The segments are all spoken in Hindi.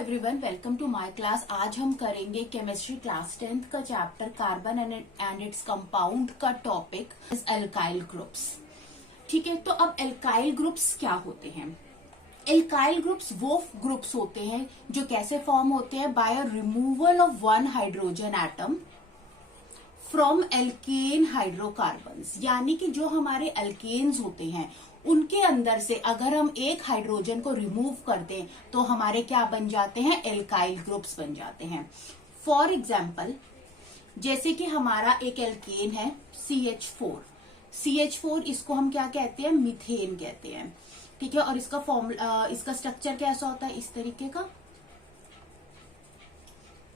Everyone, welcome to my class. आज हम करेंगे केमिस्ट्री क्लास 10th का chapter carbon and its compound का टॉपिक इज एल्काइल ग्रुप्स। ठीक है, तो अब एल्काइल ग्रुप्स क्या होते हैं? एल्काइल ग्रुप्स वो ग्रुप्स होते हैं जो कैसे फॉर्म होते हैं? By a removal of one hydrogen atom from alkane hydrocarbons. यानी कि जो हमारे एल्केन्स होते हैं उनके अंदर से अगर हम एक हाइड्रोजन को रिमूव कर दें तो हमारे क्या बन जाते हैं? एल्काइल ग्रुप्स बन जाते हैं। फॉर एग्जाम्पल, जैसे कि हमारा एक एल्केन है CH4। इसको हम क्या कहते हैं? मीथेन कहते हैं। ठीक है, और इसका फॉर्मूला, इसका स्ट्रक्चर कैसा होता है? इस तरीके का।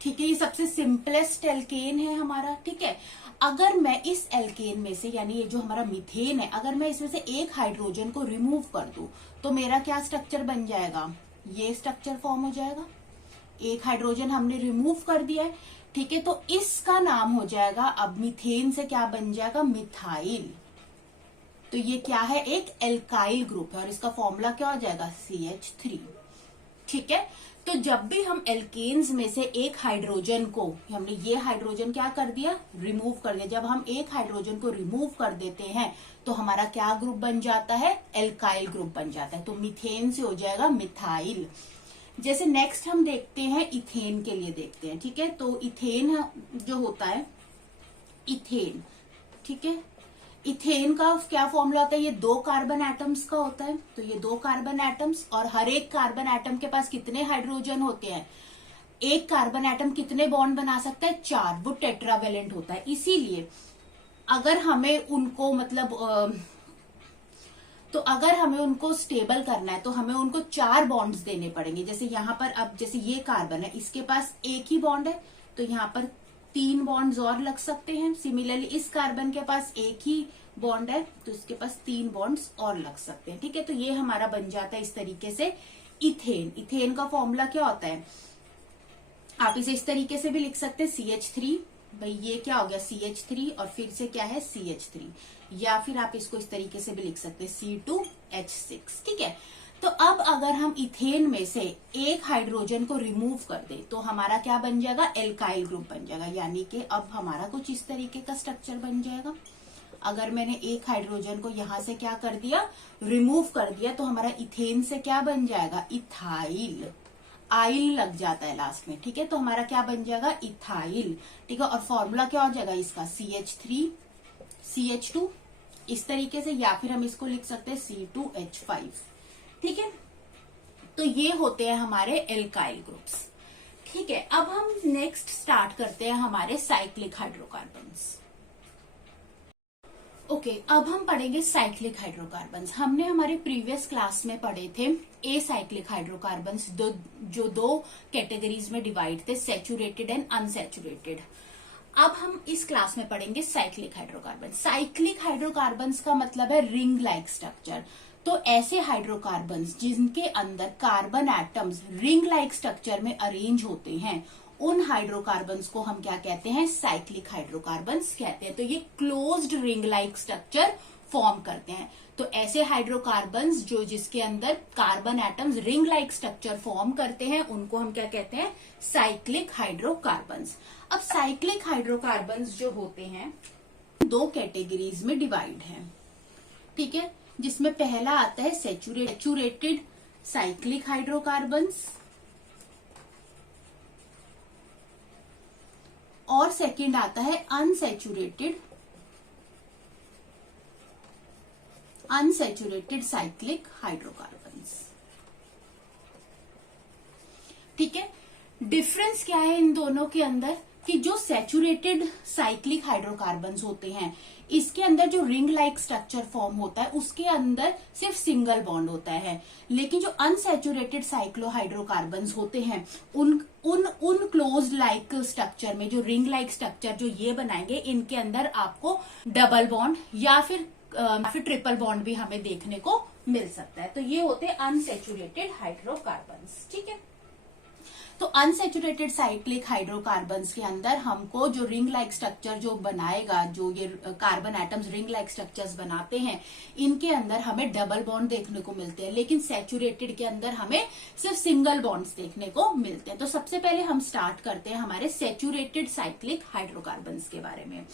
ठीक है, ये सबसे सिंपलेस्ट एल्केन है हमारा। ठीक है, अगर मैं इस एल्केन में से, यानी ये जो हमारा मीथेन है, अगर मैं इसमें से एक हाइड्रोजन को रिमूव कर दूं तो मेरा क्या स्ट्रक्चर बन जाएगा? ये स्ट्रक्चर फॉर्म हो जाएगा। एक हाइड्रोजन हमने रिमूव कर दिया है। ठीक है, तो इसका नाम हो जाएगा, अब मीथेन से क्या बन जाएगा? मिथाइल। तो ये क्या है? एक एल्काइल ग्रुप है और इसका फॉर्मूला क्या हो जाएगा? CH3। ठीक है, तो जब भी हम एल्केन्स में से एक हाइड्रोजन को, हमने ये हाइड्रोजन क्या कर दिया? रिमूव कर दिया। जब हम एक हाइड्रोजन को रिमूव कर देते हैं तो हमारा क्या ग्रुप बन जाता है? एल्काइल ग्रुप बन जाता है। तो मीथेन से हो जाएगा मिथाइल। जैसे नेक्स्ट हम देखते हैं, इथेन के लिए देखते हैं। ठीक है, तो इथेन जो होता है, इथेन, ठीक है, इथेन का क्या फॉर्मूला होता है? ये 2 कार्बन एटम्स का होता है। तो ये 2 कार्बन एटम्स, और हर एक कार्बन एटम के पास कितने हाइड्रोजन होते हैं? एक कार्बन एटम कितने बॉन्ड बना सकता है? 4। वो टेट्रावेलेंट होता है। इसीलिए अगर हमें उनको तो अगर हमें उनको स्टेबल करना है तो हमें उनको 4 बॉन्ड्स देने पड़ेंगे। जैसे यहाँ पर, अब जैसे ये कार्बन है, इसके पास एक ही बॉन्ड है तो यहाँ पर 3 बॉन्ड्स और लग सकते हैं। सिमिलरली इस कार्बन के पास एक ही बॉन्ड है तो इसके पास 3 बॉन्ड्स और लग सकते हैं। ठीक है, तो ये हमारा बन जाता है इस तरीके से इथेन। इथेन का फॉर्मूला क्या होता है? आप इसे इस तरीके से भी लिख सकते हैं, CH3। भाई ये क्या हो गया? CH3, और फिर से क्या है? CH3। या फिर आप इसको इस तरीके से भी लिख सकते हैं, C2H6। ठीक है, तो अब अगर हम इथेन में से एक हाइड्रोजन को रिमूव कर दें तो हमारा क्या बन जाएगा? एल्काइल ग्रुप बन जाएगा। यानी कि अब हमारा कुछ इस तरीके का स्ट्रक्चर बन जाएगा। अगर मैंने एक हाइड्रोजन को यहां से क्या कर दिया? रिमूव कर दिया, तो हमारा इथेन से क्या बन जाएगा? इथाइल। आइल लग जाता है लास्ट में। ठीक है, तो हमारा क्या बन जाएगा? इथाइल। ठीक है, और फॉर्मूला क्या हो जाएगा इसका? CH3 CH2 इस तरीके से, या फिर हम इसको लिख सकते हैं C2H5। ठीक है, तो ये होते हैं हमारे एल्काइल ग्रुप्स। ठीक है, अब हम नेक्स्ट स्टार्ट करते हैं हमारे साइक्लिक हाइड्रोकार्बन्स। ओके, अब हम पढ़ेंगे साइक्लिक हाइड्रोकार्बन्स। हमने हमारे प्रीवियस क्लास में पढ़े थे ए साइक्लिक हाइड्रोकार्बन्स, जो 2 कैटेगरीज में डिवाइड थे, सैचुरेटेड एंड अनसैचुरेटेड। अब हम इस क्लास में पढ़ेंगे साइक्लिक हाइड्रोकार्बन। साइक्लिक हाइड्रोकार्बन्स का मतलब है रिंग लाइक स्ट्रक्चर। तो ऐसे हाइड्रोकार्बन्स जिनके अंदर carbon atoms ring like structure में अरेंज होते हैं, उन हाइड्रोकार्बन्स को हम क्या कहते हैं? साइक्लिक हाइड्रोकार्बन्स कहते हैं। तो ये closed ring like structure form करते हैं। तो ऐसे हाइड्रोकार्बन्स जो जिसके अंदर carbon atoms ring like structure form करते हैं, उनको हम क्या कहते हैं? Cyclic hydrocarbons. अब साइक्लिक हाइड्रोकार्बन्स जो होते हैं 2 कैटेगरीज में डिवाइड हैं। ठीक है, जिसमें पहला आता है सैचुरेटेड साइक्लिक हाइड्रोकार्बन्स, और सेकंड आता है अनसैचुरेटेड साइक्लिक हाइड्रोकार्बन्स। ठीक है, डिफरेंस क्या है इन दोनों के अंदर? कि जो सैचुरेटेड साइक्लिक हाइड्रोकार्बन्स होते हैं, इसके अंदर जो रिंग लाइक स्ट्रक्चर फॉर्म होता है, उसके अंदर सिर्फ सिंगल बॉन्ड होता है। लेकिन जो अनसैचुरेटेड साइक्लोहाइड्रोकार्बन्स होते हैं, उन क्लोज लाइक स्ट्रक्चर में, जो रिंग लाइक स्ट्रक्चर जो ये बनाएंगे, इनके अंदर आपको डबल बॉन्ड या फिर ट्रिपल बॉन्ड भी हमें देखने को मिल सकता है। तो ये होते हैं अनसैचुरेटेड हाइड्रोकार्बन्स। ठीक है, तो अनसेचुरेटेड साइक्लिक हाइड्रोकार्बन्स के अंदर हमको जो रिंग लाइक स्ट्रक्चर जो बनाएगा, जो ये carbon atoms ring like structures बनाते हैं, इनके अंदर हमें डबल बॉन्ड देखने को मिलते हैं, लेकिन सेचुरेटेड के अंदर हमें सिर्फ सिंगल बॉन्ड्स देखने को मिलते हैं। तो सबसे पहले हम स्टार्ट करते हैं हमारे सेचुरेटेड साइक्लिक हाइड्रोकार्बन्स के बारे में।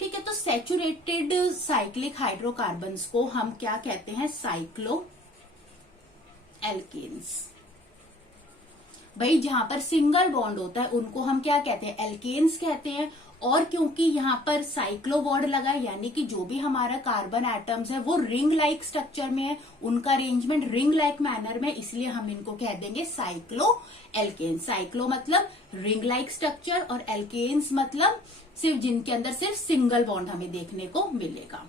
ठीक है, तो सेचुरेटेड साइक्लिक हाइड्रोकार्बन्स को हम क्या कहते हैं? Cycloalkanes. भाई जहां पर सिंगल बॉन्ड होता है उनको हम क्या कहते हैं? एल्केन्स कहते हैं। और क्योंकि यहाँ पर साइक्लो वर्ड लगा है, यानी कि जो भी हमारा कार्बन एटम्स है वो रिंग लाइक स्ट्रक्चर में है, उनका अरेंजमेंट रिंग लाइक मैनर में, इसलिए हम इनको कह देंगे साइक्लो एल्केन्स। साइक्लो मतलब रिंग लाइक स्ट्रक्चर और एल्केन्स मतलब सिर्फ जिनके अंदर सिर्फ सिंगल बॉन्ड हमें देखने को मिलेगा।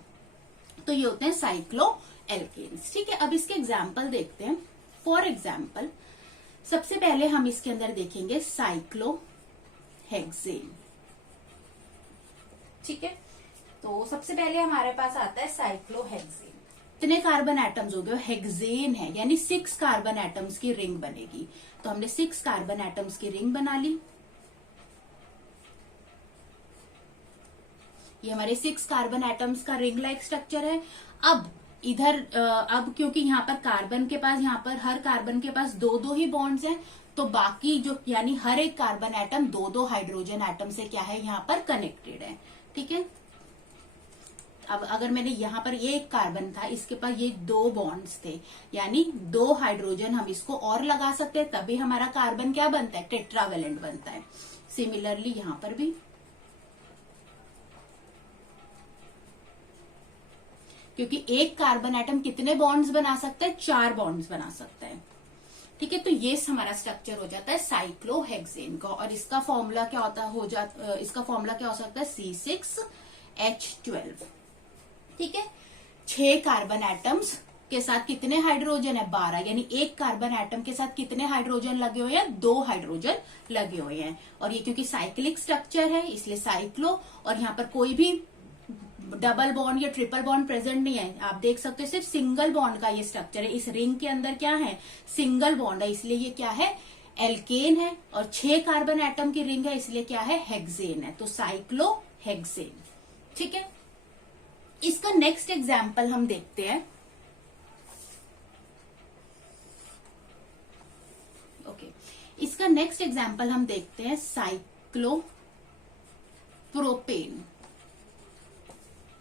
तो ये होते हैं साइक्लो एल्केन्स। ठीक है, अब इसके एग्जाम्पल देखते हैं। फॉर एग्जाम्पल सबसे पहले हम इसके अंदर देखेंगे साइक्लो हेक्सेन। ठीक है, तो सबसे पहले हमारे पास आता है साइक्लो हेक्सेन। इतने कार्बन एटम्स हो गए, हेक्सेन है यानी 6 कार्बन एटम्स की रिंग बनेगी। तो हमने 6 कार्बन एटम्स की रिंग बना ली। ये हमारे 6 कार्बन एटम्स का रिंग लाइक स्ट्रक्चर है। अब इधर अब क्योंकि यहाँ पर कार्बन के पास, यहाँ पर हर कार्बन के पास 2-2 ही बॉन्ड्स हैं, तो बाकी जो यानी हर एक कार्बन एटम 2-2 हाइड्रोजन एटम से क्या है? यहाँ पर कनेक्टेड है। ठीक है, अब अगर मैंने यहाँ पर ये एक कार्बन था, इसके पास ये 2 बॉन्ड्स थे, यानी 2 हाइड्रोजन हम इसको और लगा सकते हैं, तभी हमारा कार्बन क्या बनता है? टेट्रावेलेंट बनता है। सिमिलरली यहाँ पर भी, क्योंकि एक कार्बन एटम कितने बॉन्ड्स बना सकता है? 4 बॉन्ड्स बना सकता है। ठीक है, तो ये हमारा स्ट्रक्चर हो जाता है साइक्लोहेक्सेन का। और इसका फॉर्मूला क्या होता इसका फॉर्मूला क्या हो सकता है? C6H12। ठीक है, 6 कार्बन एटम्स के साथ कितने हाइड्रोजन है? 12, यानी एक कार्बन एटम के साथ कितने हाइड्रोजन लगे हुए हैं? 2 हाइड्रोजन लगे हुए हैं। और ये क्योंकि साइक्लिक स्ट्रक्चर है इसलिए साइक्लो, और यहाँ पर कोई भी डबल बॉन्ड या ट्रिपल बॉन्ड प्रेजेंट नहीं है। आप देख सकते हो सिर्फ सिंगल बॉन्ड का ये स्ट्रक्चर है। इस रिंग के अंदर क्या है? सिंगल बॉन्ड है, इसलिए ये क्या है? एल्केन है। और 6 कार्बन एटम की रिंग है, इसलिए क्या है? हेक्सेन है। तो साइक्लो हेक्सेन। ठीक है, इसका नेक्स्ट एग्जाम्पल हम देखते हैं। ओके, इसका नेक्स्ट एग्जाम्पल हम देखते हैं साइक्लो प्रोपेन।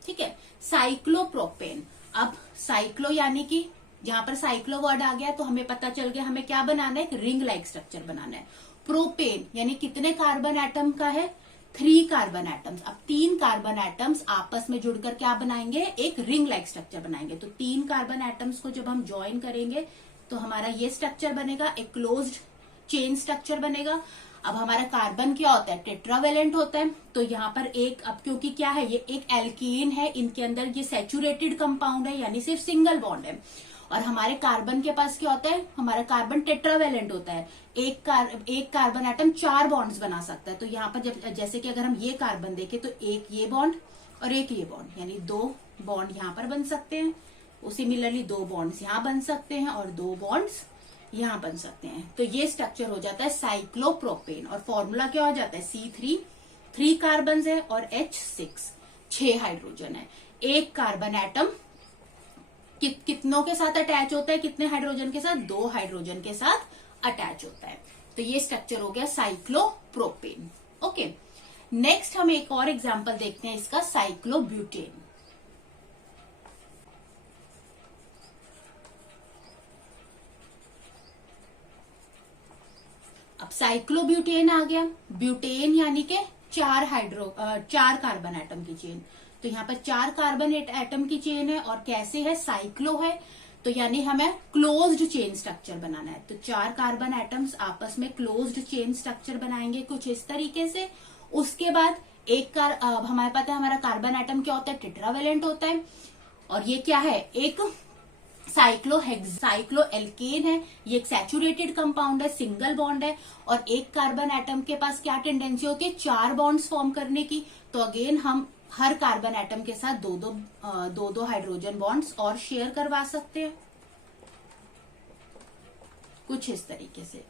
ठीक है, साइक्लोप्रोपेन। अब साइक्लो यानी कि जहां पर साइक्लो वर्ड आ गया तो हमें पता चल गया हमें क्या बनाना है? एक रिंग लाइक स्ट्रक्चर बनाना है। प्रोपेन यानी कितने कार्बन एटम का है? 3 कार्बन एटम्स। अब 3 कार्बन एटम्स आपस में जुड़कर क्या बनाएंगे? एक रिंग लाइक स्ट्रक्चर बनाएंगे। तो 3 कार्बन एटम्स को जब हम ज्वाइन करेंगे तो हमारा ये स्ट्रक्चर बनेगा, एक क्लोज्ड चेन स्ट्रक्चर बनेगा। अब हमारा कार्बन क्या होता है? टेट्रावेलेंट होता है। तो यहाँ पर एक, अब क्योंकि क्या है? ये एक एल्केन है, इनके अंदर ये सैचुरेटेड कंपाउंड है, यानी सिर्फ सिंगल बॉन्ड है। और हमारे कार्बन के पास क्या होता है? हमारा कार्बन टेट्रावेलेंट होता है। एक कार्बन एटम 4 बॉन्ड्स बना सकता है। तो यहाँ पर जैसे कि अगर हम ये कार्बन देखें तो एक ये बॉन्ड और एक ये बॉन्ड, यानी 2 बॉन्ड यहाँ पर बन सकते हैं। सिमिलरली 2 बॉन्ड्स यहाँ बन सकते हैं और 2 बॉन्ड्स यहां बन सकते हैं। तो ये स्ट्रक्चर हो जाता है साइक्लोप्रोपेन। और फॉर्मूला क्या हो जाता है? C3, 3 कार्बन है, और H6, 6 हाइड्रोजन है। एक कार्बन एटम कितनों के साथ अटैच होता है? कितने हाइड्रोजन के साथ? 2 हाइड्रोजन के साथ अटैच होता है। तो ये स्ट्रक्चर हो गया साइक्लोप्रोपेन। ओके, नेक्स्ट हम एक और एग्जाम्पल देखते हैं इसका, साइक्लोब्यूटेन। अब साइक्लोब्यूटेन आ गया। ब्यूटेन यानी के 4 कार्बन एटम की चेन। तो यहाँ पर 4 कार्बन एटम की चेन है और कैसे है? साइक्लो है। तो यानी हमें क्लोज्ड चेन स्ट्रक्चर बनाना है। तो 4 कार्बन एटम्स आपस में क्लोज्ड चेन स्ट्रक्चर बनाएंगे कुछ इस तरीके से। उसके बाद हमारे पता है हमारा कार्बन एटम क्या होता है? टेट्रावेलेंट होता है। और ये क्या है? एक साइक्लो एल्केन है। ये एक सैचुरेटेड कंपाउंड है, सिंगल बॉन्ड है। और एक कार्बन एटम के पास क्या टेंडेंसी होती है? 4 बॉन्ड्स फॉर्म करने की। तो अगेन हम हर कार्बन एटम के साथ 2-2 हाइड्रोजन बॉन्ड्स और शेयर करवा सकते हैं कुछ इस तरीके से।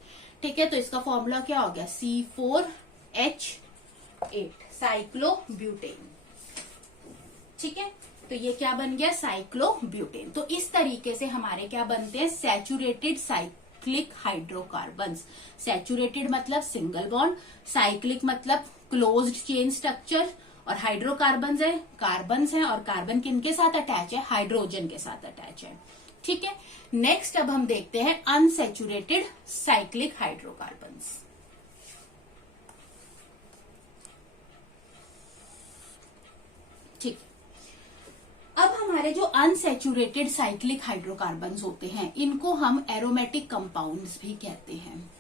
ठीक है, तो इसका फॉर्मूला क्या हो गया, C4H8 साइक्लोब्यूटेन। ठीक है, तो ये क्या बन गया, साइक्लोब्यूटेन। तो इस तरीके से हमारे क्या बनते हैं, सैचुरेटेड साइक्लिक हाइड्रोकार्बन्स। सैचुरेटेड मतलब सिंगल बॉन्ड, साइक्लिक मतलब क्लोज्ड चेन स्ट्रक्चर, और हाइड्रोकार्बन्स है, कार्बन्स है, और कार्बन किनके साथ अटैच है, हाइड्रोजन के साथ अटैच है। ठीक है, नेक्स्ट अब हम देखते हैं अनसैचुरेटेड साइक्लिक हाइड्रोकार्बन्स। ठीक, अब हमारे जो अनसैचुरेटेड साइक्लिक हाइड्रोकार्बन्स होते हैं, इनको हम एरोमेटिक कंपाउंड्स भी कहते हैं,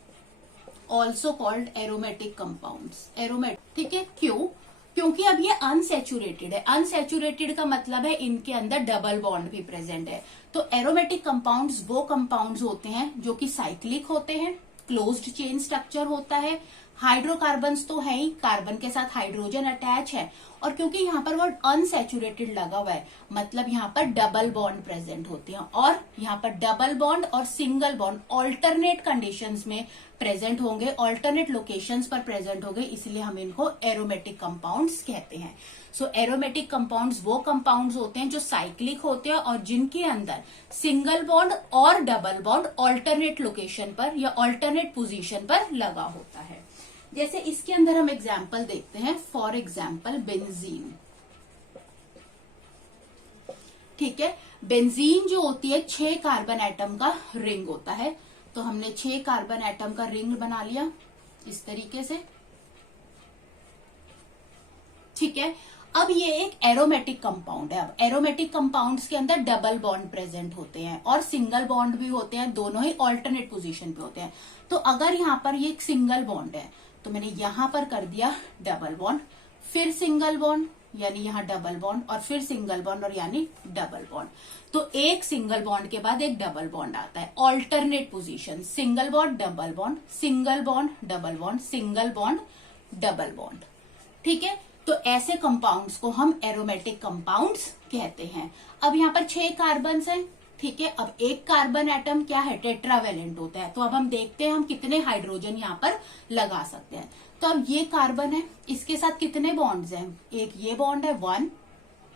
also called aromatic compounds. Aromatic, ठीक है, क्यों, क्योंकि अब ये अनसैचुरेटेड है। अनसैचुरेटेड का मतलब है इनके अंदर डबल बॉन्ड भी प्रेजेंट है। तो एरोमेटिक कंपाउंड्स वो कंपाउंड्स होते हैं जो कि साइक्लिक होते हैं, क्लोज्ड चेन स्ट्रक्चर होता है, हाइड्रोकार्बन्स तो है ही, कार्बन के साथ हाइड्रोजन अटैच है, और क्योंकि यहाँ पर वर्ड अनसैचुरेटेड लगा हुआ है, मतलब यहाँ पर डबल बॉन्ड प्रेजेंट होते हैं, और यहाँ पर डबल बॉन्ड और सिंगल बॉन्ड ऑल्टरनेट कंडीशंस में प्रेजेंट होंगे, ऑल्टरनेट लोकेशंस पर प्रेजेंट होंगे, इसलिए हम इनको एरोमेटिक कंपाउंड्स कहते हैं। सो एरोमेटिक कंपाउंड्स वो कंपाउंड्स होते हैं जो साइक्लिक होते हैं और जिनके अंदर सिंगल बॉन्ड और डबल बॉन्ड ऑल्टरनेट लोकेशन पर या ऑल्टरनेट पोजीशन पर लगा होता है। जैसे इसके अंदर हम एग्जाम्पल देखते हैं, फॉर एग्जाम्पल बेंजीन। ठीक है, बेंजीन जो होती है 6 कार्बन एटम का रिंग होता है। तो हमने 6 कार्बन एटम का रिंग बना लिया इस तरीके से। ठीक है, अब ये एक एरोमेटिक कंपाउंड है। अब एरोमेटिक कंपाउंड्स के अंदर डबल बॉन्ड प्रेजेंट होते हैं और सिंगल बॉन्ड भी होते हैं, दोनों ही ऑल्टरनेट पोजीशन पे होते हैं। तो अगर यहाँ पर ये एक सिंगल बॉन्ड है तो मैंने यहां पर कर दिया डबल बॉन्ड, फिर सिंगल बॉन्ड यानी यहाँ डबल बॉन्ड, और फिर सिंगल बॉन्ड और यानी डबल बॉन्ड। तो एक सिंगल बॉन्ड के बाद एक डबल बॉन्ड आता है, alternate position, single bond double bond, single bond double bond, single bond double bond. ठीक है, तो ऐसे कंपाउंड्स को हम एरोमेटिक कंपाउंड्स कहते हैं। अब यहाँ पर 6 कार्बन्स हैं। ठीक है, अब एक कार्बन एटम क्या है, टेट्रावेलेंट होता है। तो अब हम देखते हैं हम कितने हाइड्रोजन यहाँ पर लगा सकते हैं। तो अब ये कार्बन है, इसके साथ कितने बॉन्ड्स हैं, एक ये बॉन्ड है 1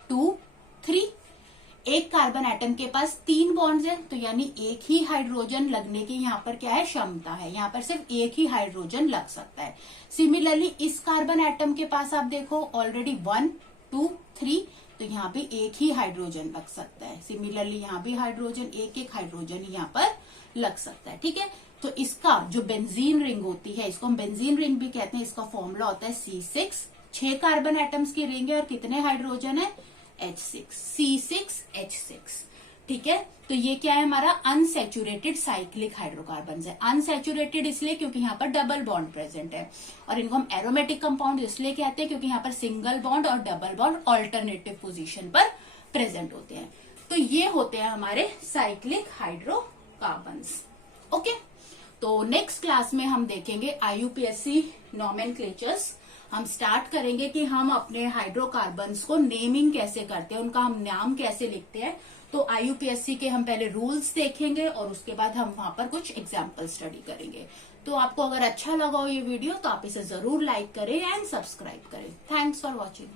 2 3। एक कार्बन एटम के पास 3 बॉन्ड्स हैं, तो यानी एक ही हाइड्रोजन लगने की यहाँ पर क्या है, क्षमता है। यहाँ पर सिर्फ एक ही हाइड्रोजन लग सकता है। सिमिलरली इस कार्बन एटम के पास आप देखो ऑलरेडी 1 2 3, तो यहाँ भी एक ही हाइड्रोजन लग सकता है। सिमिलरली यहाँ भी हाइड्रोजन, एक एक हाइड्रोजन यहाँ पर लग सकता है। ठीक है, तो इसका जो बेंजीन रिंग होती है, इसको हम बेंजीन रिंग भी कहते हैं। इसका फॉर्मूला होता है C6, 6 कार्बन एटम्स की रिंग है और कितने हाइड्रोजन है, H6, C6H6। ठीक है, तो ये क्या है, हमारा अनसैचुरेटेड साइक्लिक हाइड्रोकार्बन है। अनसैचुरेटेड इसलिए क्योंकि यहाँ पर डबल बॉन्ड प्रेजेंट है, और इनको हम एरोमेटिक कंपाउंड इसलिए कहते हैं क्योंकि यहाँ पर सिंगल बॉन्ड और डबल बॉन्ड ऑल्टरनेटिव पोजीशन पर प्रेजेंट होते हैं। तो ये होते हैं हमारे साइक्लिक हाइड्रोकार्बन्स। ओके, तो नेक्स्ट क्लास में हम देखेंगे IUPAC नॉमेनक्लेचर्स। हम स्टार्ट करेंगे कि हम अपने हाइड्रोकार्बन्स को नेमिंग कैसे करते हैं, उनका हम नाम कैसे लिखते हैं। तो IUPAC के हम पहले रूल्स देखेंगे और उसके बाद हम वहां पर कुछ एग्जाम्पल स्टडी करेंगे। तो आपको अगर अच्छा लगा हो ये वीडियो तो आप इसे जरूर लाइक करें एंड सब्सक्राइब करें। Thanks for watching.